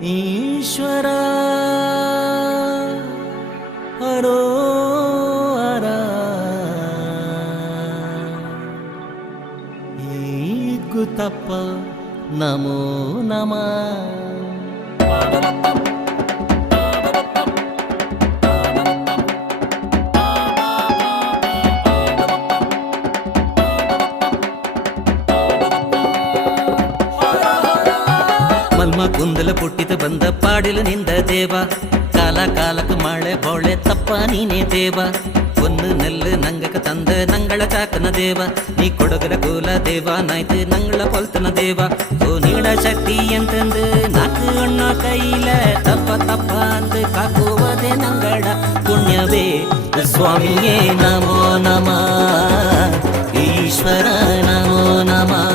Ishwara harrow ಹರ ಏಕುತಪ್ಪ ನಮೋ ನಮಃ. ಮಲ್ಮ ಕುಂದಲ ಪುಟ್ಟಿತ ಬಂದ ಪಾಡಿಲು ನಿಂದ ದೇವ, ಕಾಲ ಕಾಲಕ್ಕೆ ಮಳೆ ಬೊಳೆ ತಪ್ಪ ನೀನೇ ದೇವ. ಒಂದು ನೆಲ್ಲು ನಂಗಕ ತಂದ ನಂಗಳ ಚಾಕನ ದೇವ, ನೀ ಕೊಡಗರ ಕೂಲ ದೇವ ನಾಯ್ತು ನಂಗಳ ಕೊಲ್ತನ ದೇವ. ಓ ನೀಡ ಶಕ್ತಿ ಎಂತಂದು ನಾಕು ಅಣ್ಣ ಕೈಲ ತಪ್ಪ ತಪ್ಪ ಅಂದ ಕಾಕುವದೆ ನಂಗಳ ಪುಣ್ಯವೇ. ಸ್ವಾಮಿಯೇ ನಮೋ ನಮಃ, ಈಶ್ವರ ನಮೋ ನಮಃ,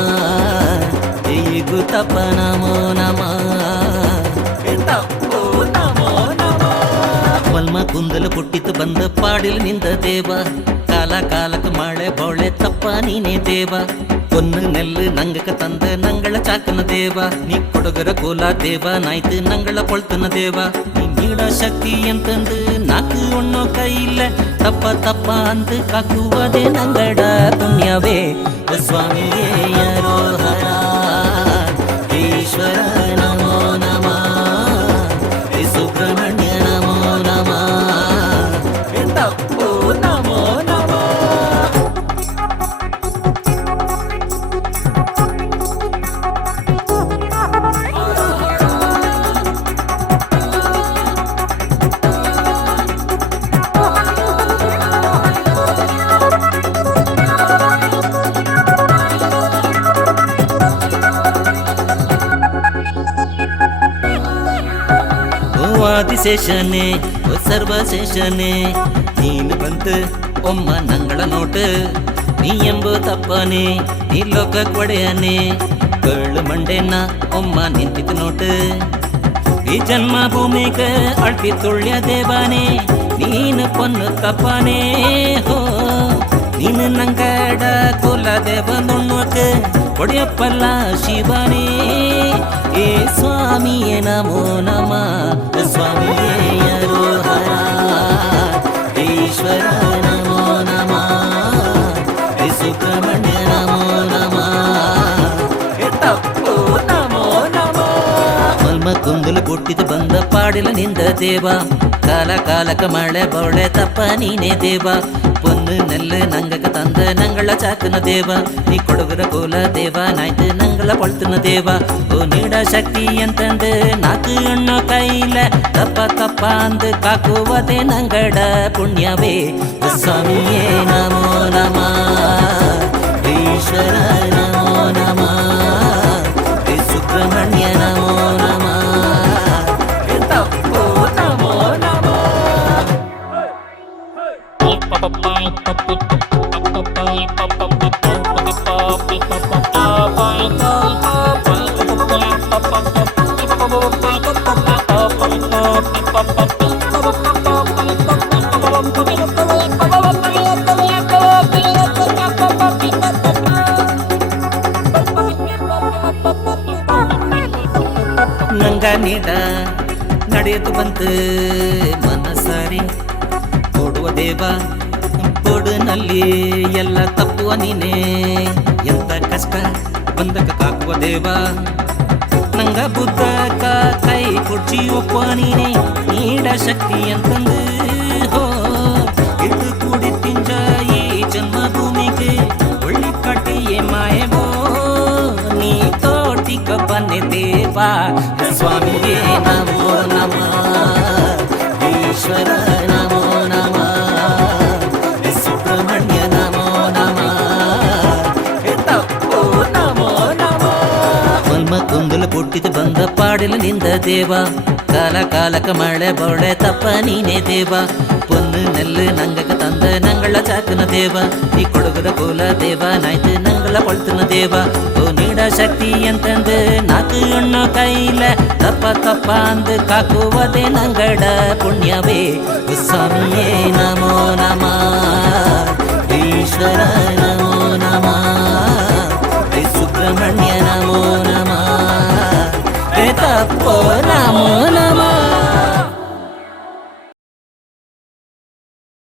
ಏಕುತಪ್ಪ ನಮೋ ನಮಃ, ಮಲ್ಮ ಕುಂದಲು ಪುಟ್ಟಿತು ಬಂದ ಪಾಡಿಲು ನಿಂದ ದೇವ, ಕಾಲ ಕಾಲಕ್ಕೆ ಮಳೆ ಬೊಳೆ ತಪ್ಪ ನೀನೇ ದೇವ. ಒಂದು ನೆಲ್ಲು ನಂಗಕ ತಂದ ನಂಗಳ ಚಾಕನ ದೇವ, ನೀ ಕೊಡಗರ ಕೋಲ ದೇವ ನಾಯ್ತು ನಂಗಳ ಕೊಳ್ತನ ದೇವ. ನೀ ನೀಡ ಶಕ್ತಿ ಎಂತಂದು ನಾಕು ಒಣ್ಣೋ ಕೈಲ್ಲ ತಪ್ಪ ತಪ್ಪ ಅಂದ ಕಾಕುವದೆ ನಂಗಡ ಪುಣ್ಯವೇ. ಸ್ವಾಮಿಯೇ ಯಾರೋ ಹರ, ಈಶ್ವರ ನಮೋ ನಮಃ, ಸುಬ್ರಹ್ಮಣ್ಯ ನಮೋ ನಮಃ, ತಪ್ಪು ನಮೋ ನಮಃ. ಆದಿಶೇಷನೇ ಓ ಸರ್ವಶೇಷನೇ, ನೀನು ಬಂತು ಒಮ್ಮ ನಂಗಳ ನೋಟು, ನೀ ಎಂಬ ತಪ್ಪನೇ ನೀ ಲೋಕ ಕೊಡೆಯನೇ. ಕಳ್ಳು ಮಂಡೆನ ಒಮ್ಮ ನಿಂತಿತು ನೋಟು, ಈ ಜನ್ಮ ಭೂಮಿಗ ಅಳ್ಪಿ ತುಳ್ಯ ದೇವಾನೇ. ನೀನು ಪೊನ್ನು ತಪ್ಪನೇ ಹೋ, ನೀನು ನಂಗಡ ಕುಲ ದೇವ ನುಣ್ಣಕ ಕೊಡಿಯಪ್ಪಲ್ಲ ಶಿವನೇ. ಏ ಸ್ವಾಮಿಯೇ ನಮೋ ನಮಃ, ಸ್ವಾಮಿಯೇ ಯಾರೋ ಹರ, ಈಶ್ವರ ನಮೋ ನಮಃ, ಸುಬ್ರಹ್ಮಣ್ಯ ನಮೋ ನಮಃ, ತಪ್ಪು ನಮೋ ನಮಃ. ಮಲ್ಮ ಕುಂದಲು ಪುಟ್ಟಿತು ಬಂದ ಪಾಡಿಲು ನಿಂದ ದೇವ, ಕಾಲ ಕಾಲಕ್ಕೆ ಮಳೆ ಬೊಳೆ ತಪ್ಪ ನೀನೇ ದೇವ. ಒಂದು ನೆಲ್ಲು ನಂಗಕ ತಂದ ನಂಗಳ ಚಾಕನ ದೇವ, ನೀ ಕೊಡಗರ ಕೋಲ ದೇವ ನಾಯ್ತು ನಂಗಳ ಕೊಳ್ತನ ದೇವ. ಓ ನೀಡ ಶಕ್ತಿ ಎಂತಂದು ನಾಕು ಅಣ್ಣ ಕೈಲ ತಪ್ಪ ತಪ್ಪ ಅಂದು ಕಾಕುವದೆ ನಂಗಡ ಪುಣ್ಯವೇ. ಸ್ವಾಮಿಯೇ ನಮೋ ನಮಃ, ಈಶ್ವರ ನಮೋ ನಮಃ, ಸುಬ್ರಹ್ಮಣ್ಯ ನಮೋ ನಮಃ, ತಪ್ಪು ನಮೋ ನಮಃ. ನಂಗ ನೀಡ ನಡೆಯದು ಬಂತು ಮನಸಾರಿ ಕೊಡುವ ದೇವ, ಕೊಡುನಲ್ಲಿ ಎಲ್ಲ ತಪ್ಪುವ ನೀನೇ. ಎಂತ ಕಷ್ಟ ಬಂದಕ ಕಾಕುವ ದೇವ, ನಂಗ ಬುದ್ಧಕ ಕೈ ಕೊಡ್ಚಿ ಒಪ್ಪ ನೀನೇ. ನೀಡ ಶಕ್ತಿ ಅಂತಂದು ಹೋ, ಇಟ್ಟು ಕೂಡಿ ತಿಂಜ ಈ ಜನ್ಮ ಭೂಮಿಗೆ ಒಳ್ಳಿ ಕಟ್ಟಿಯೇ ಮಾಯವೋ. ನೀ ತೋಟಿಕ ಬನ್ನೆ ದೇವ, ಸ್ವಾಮಿಯೇ ನಮೋ ನಮಃ, ಈಶ್ವರ ನಮೋ ನಮಃ, ಸುಬ್ರಹ್ಮಣ್ಯ ನಮೋ ನಮಃ, ತಪ್ಪು ನಮೋ ನಮಃ. ಮಲ್ಮ ಕುಂದಲು ಪುಟ್ಟಿತು ಬಂದ ಪಾಡಿಲು ನಿಂದ ದೇವ, ಕಾಲ ಕಾಲಕ್ಕೆ ಮಳೆ ಬೊಳೆ ತಪ್ಪ ನೀನೇ ದೇವ. ಒಂದು ನೆಲ್ಲು ನಂಗಕ ತಂದ ನಂಗಳ ಚಾಕನ ದೇವ, ನೀ ಕೊಡಗರ ಕೋಲ ದೇವ ನಾಯ್ತು ನಂಗಳ ಕೊಳ್ತನ ದೇವ. ಓ ನೀಡ ಶಕ್ತಿ ಎಂತಂದು ನಾಕು ಅಣ್ಣ ಕೈಲ ತಪ್ಪ ತಪ್ಪ ಅಂದು ಕಾಕುವದೆ ನಂಗಡ ಪುಣ್ಯವೇ. ಸ್ವಾಮಿಯೇ ನಮೋ ನಮಃ,